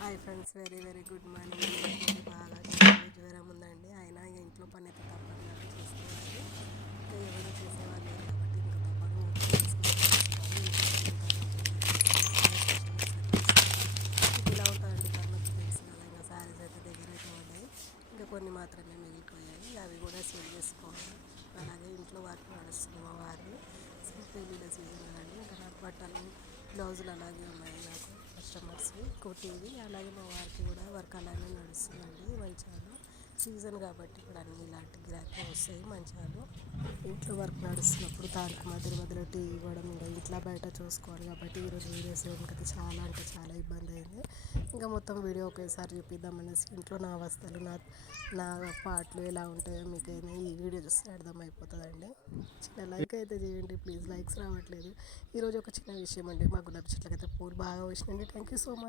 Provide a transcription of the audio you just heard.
Hi friends, very very good morning. అందరికీ బాగా జ్వరం ఉందండి. అయినా ఇక ఇంట్లో పని అయితే తప్పదు కదా, చేసుకోవాలి. ఇంకా ఎవరు చేసేవాళ్ళు లేరు కాబట్టి ఇంకా తప్పదు. ఓపిక చేసుకొని ఇలా ఉంటుందండి. తలనొప్పి తెలుసు కదా. ఇంకా శారీస్ అయితే దగ్గర అయితే ఉన్నాయి. ఇంకా కొన్ని మాత్రమే మిగిలిపోయాయి, అవి కూడా సేల్ చేసుకోవాలి. అలాగే ఇంట్లో వర్క్ నడుస్తుంది మా వారిని. పెళ్ళిళ్ళ సీజన్ కదండి. ఇంకా నాకు బట్టలు బ్లౌజులు అలాగే ఉన్నాయి, నాకు కస్టమర్స్ కుట్టివి. అలాగే మా వారికి కూడా వర్క్ అలానే నడుస్తుందండి. మంచాలు సీజన్ కాబట్టి ఇప్పుడు అన్ని ఇలాంటి గిరాకీ వస్తాయి. మంచాలు ఇంట్లో వర్క్ నడుస్తున్నప్పుడు దానికి మధ్య మధ్యలో టీ ఇవ్వడం, ఇంకా ఇంట్లో బయట చూసుకోవాలి కాబట్టి ఈరోజు వీడియోస్ అయితే చాలా అంటే చాలా ఇబ్బంది అయింది. ఇంకా మొత్తం వీడియో ఒకేసారి చూపిద్దామనేసి ఇంట్లో నా వస్తువులు నా పాటలు ఎలా ఉంటాయో మీకు ఈ వీడియో చూస్తే అర్థమైపోతుందండి. చిన్న లైక్ అయితే చేయండి ప్లీజ్, లైక్స్ రావట్లేదు. ఈరోజు ఒక చిన్న విషయం అండి, మా గులాబీ చెట్లకైతే పూలు బాగా వచ్చినాయండి. Thank you so much.